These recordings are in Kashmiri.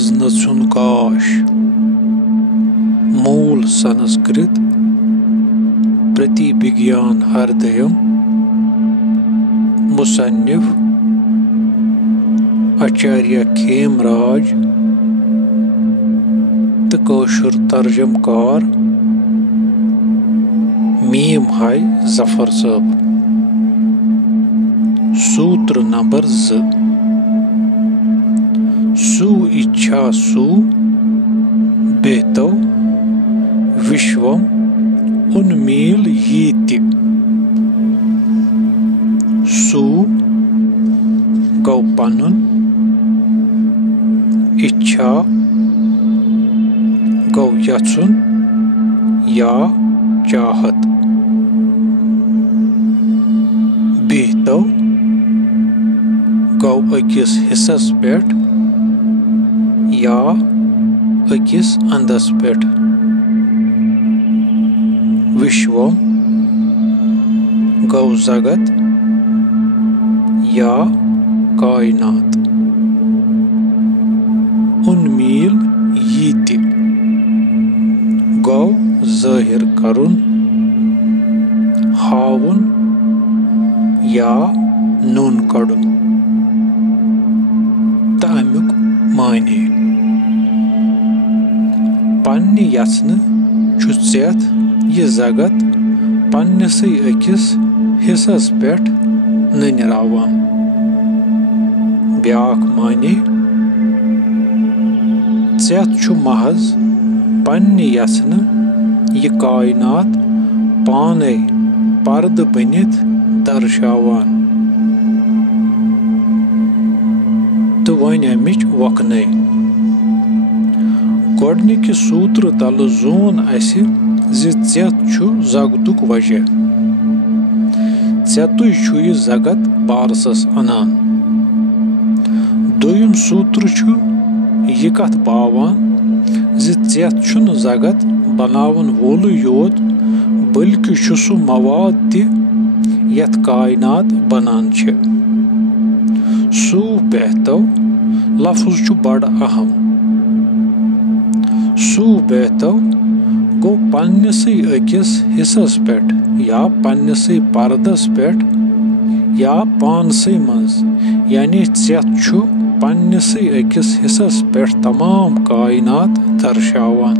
मज नचुन काश। मूल संस्कृत प्रतिविज्ञान हृदयम मुसन्निफ आचार्य खेमराज तो कौशुर तर्जमकार मीम हाय जफर साहब। सूत्र नंबर 2। सु इच्छा सु बेतो विश्वम उन्मील यीति। सु गौ पनुन, इच्छा गौ यचुन या चाहत, बेतो गौ अकिस हिस्सस पेट या अकिस अंदस पेट। विश्वम गौ जगत या कायनात। उन्मील यीति गौ जाहिर करुन, हावुन या नून कड़ुन। तमिक माने पन्ने यत्न छु ज़ेथ यह जगत पन्नसै अकिस हिस्सस पेट ननिरावान। ब्याख माने ज़ेथ छु महज पन्ने यत्न यह कायनात पाने पर्द बनित दर्शावान। तो वन अमिच वखने गोडनिक सूत्र तल जोन असे ज़ेथ छु जगतुक वजह। ज़ेतुय छु यह जगत बारसस अनान। दोयम सूत्र छु यह कथ पावान ज़ेथ छुन जगत बनावन वोल योत बल्कि छु सु मवाद ति यथ कायनात बनान छे। सु बेहतो लफ्ज छु बड़ अहम। सु बेहतो गो पन्नसै अकिस हिस्सस पेट या पन्नसै पर्दस पेट या पानसै मज, यानी ज़ेथ छु पन्नसै अकिस हिस्सस पेट तमाम कायनात दर्शावान।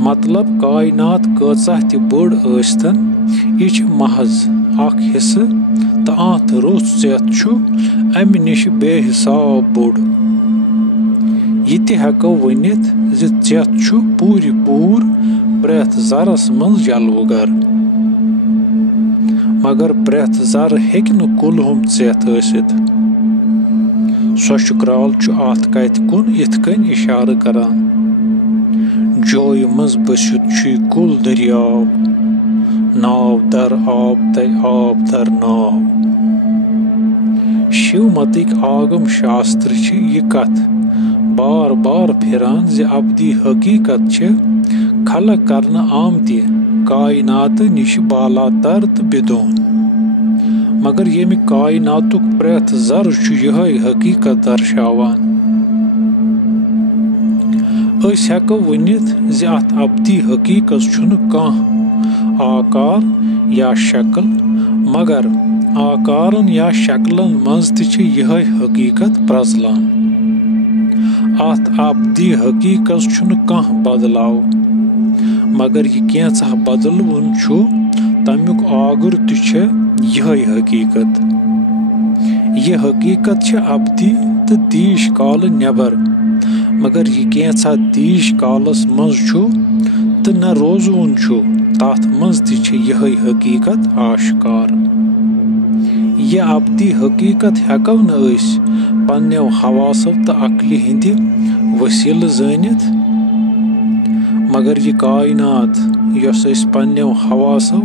मतलब कायनात कचाह ति बड़ आस्तन यह महज अख हिस्से तो अत रोस ज़ेथ छु अमि निश बेहिसाब बड़। यह हेको वनित ज़ेथ छु पूरी पूर प्रेथ जरस मज जलवगर। मगर प्रेथ जर हेक न कुलहुम ज़ेथ आसित। सोशुक्राल छु अत कत कुन इथ कन इशार करान। जोय मज बसित छु कुल दरियाव, नाव दर आब तय आब दर नाव। शिव मतिक आगम शास्त्र छ यह कथ बार बार फिरान ज अबदी हकीकत छ खलक करना आमति कायनात निश बाला तर तो बिदोन। मगर यमि कायनातुक प्रेथ जर छु यहै हकीकत दर्शावान। अस हेको वनित ज अत अबदी हकीकत छुन कांह आकार या शक्ल, मगर आकारन या शक्लन मज ति छ यहै हकीकत प्रजलान। अत अबदी हकीकत छुन कांह बदलाव, मगर यह कैंचा बदलवन छु तमुक आगर ति छ यहै हकीकत। यह हकीकत छ अबदी तो दीश काल नेबर, मगर यह कैंचा दीश कालस मज छु तो न रोजवन छु तथ मज ति छ यहै हकीकत आश्कार। यह अबदी हकीकत हेको न अस पन्नेव हवासो तो अक्लि हिंदि वसील जानित, मगर यह कायनात यस अस पन्नेव हवासो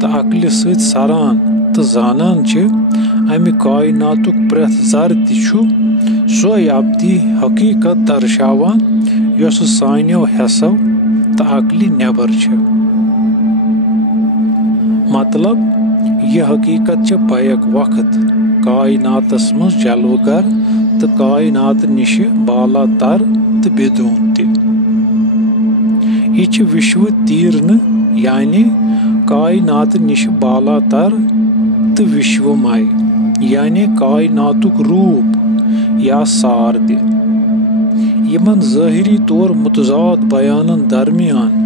तो अक्लि सत सरान तो जानान छ अमि कायनातुक प्रेथ जर ति छु सोय अबदी हकीकत दर्शावान यस सान्यो हेसो तो अक्लि नेबर छ। मतलब यह हकीकत छ बैक वक्त कायनातस मज जलवगर تہٕ کاینات نِشہِ بالا تر تہٕ بیدون تہِ. یہِ چھِ وشوٕ تیٖرنہٕ یعنی کاینات نِشہِ بالا تر تہٕ وشوماے یعنی کایناتُک روٗپ یا سار تہِ. یِمن ظٲہری طور متضاد بیانن درمیان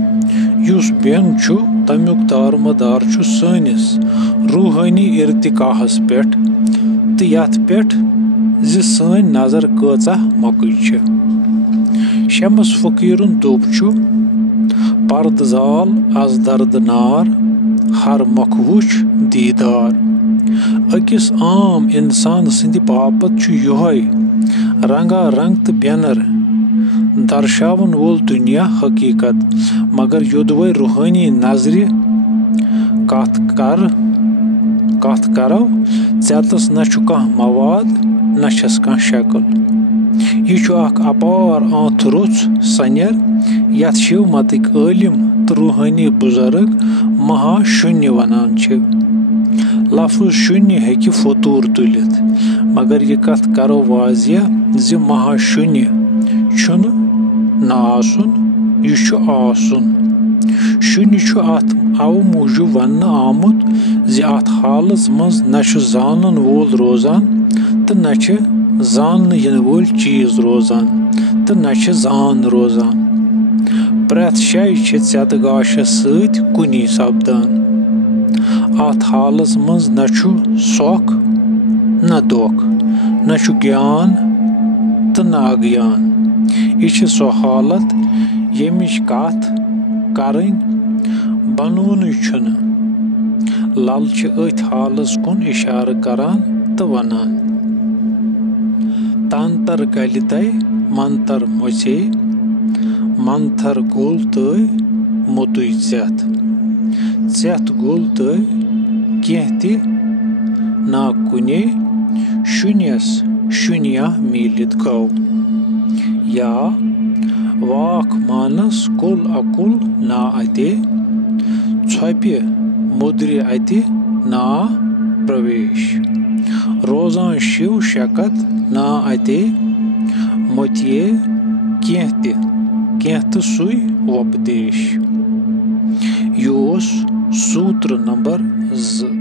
یُس بٮ۪ن چھُ تمیُک دارمدار چھُ سٲنِس روحٲنی ارتقاہس پٮ۪ٹھ تہٕ یتھ پٮ۪ٹھ زِ سٲنۍ نظر کۭژاہ مۄکٕج چھِ. شمس فقیٖرن دوٚپ چھُ پردٕ زال از دردٕ نار ہر مۄکھ وٕچھ دیٖدار. أکِس عام اِنسان سٕنٛدِ باپتھ چھُ یِہوے رنگا رنگ تہٕ بٮ۪نر درشاون وول دُنیا حقیٖقت. مگر یوٚدوے روحٲنی نظرِ کتھ کرو ژےٚ نہ چھُ کانٛہہ مواد نہ چھس کانٛہہ شکل. یہِ چھُ اکھ اپار آنٛتھ روٚژھ سنیر یتھ شِو متٕکۍ عٲلِم تہٕ روحٲنی بُزرگ مہا شوٗنیہ ونان چھِ. لفظ شوٗنیہ ہیٚکہِ فطوٗر تُلِتھ مگر یہِ کتھ کرو واضح زِ مہا شوٗنیہ چھُنہٕ نہٕ آسُن یہِ چھُ آسُن. شوٗنیہ چھُ اتھ اوٕ موٗجوٗب وننہٕ آمُت زِ اتھ حالس منٛز نہ چھُ زانن وول روزان تہٕ نہ چھِ زاننہٕ یِنہٕ وٲلۍ چیٖز روزان تہٕ نہ چھِ زان روزان. پرٛٮ۪تھ شے چھِ ژٮ۪تہٕ گاشس سۭتۍ کُنی سپدان. اتھ حالس منٛز نہ چھُ سۄکھ نہ دۄکھ نہ چھُ گیان تہٕ نہ اگیان. یہِ چھِ سۄ حالت ییٚمِچ کتھ کرٕنۍ بنوُنٕے چھُنہٕ. لل چھِ أتھۍ حالس کُن اِشارٕ کران تہٕ ونان تنتر گلہِ تے منتر مۄژے منتھر گوٚل تہٕ موٚتُے ژٮ۪تھ. ژٮ۪تھ گوٚل تہٕ کینٛہہ تہِ نا کُنے شوٗنیس شوٗنیا میٖلِتھ گوٚو. یا واکھ مانس کُل اکُل نا اتے ژھۄپہِ موٚدرِ اتہِ نا پرویش. روزان شِو شکت نا اتے موتیے کینٛہہ تہٕ سُے وۄپدیش. یہِ اوس سوٗتر نمبر 2.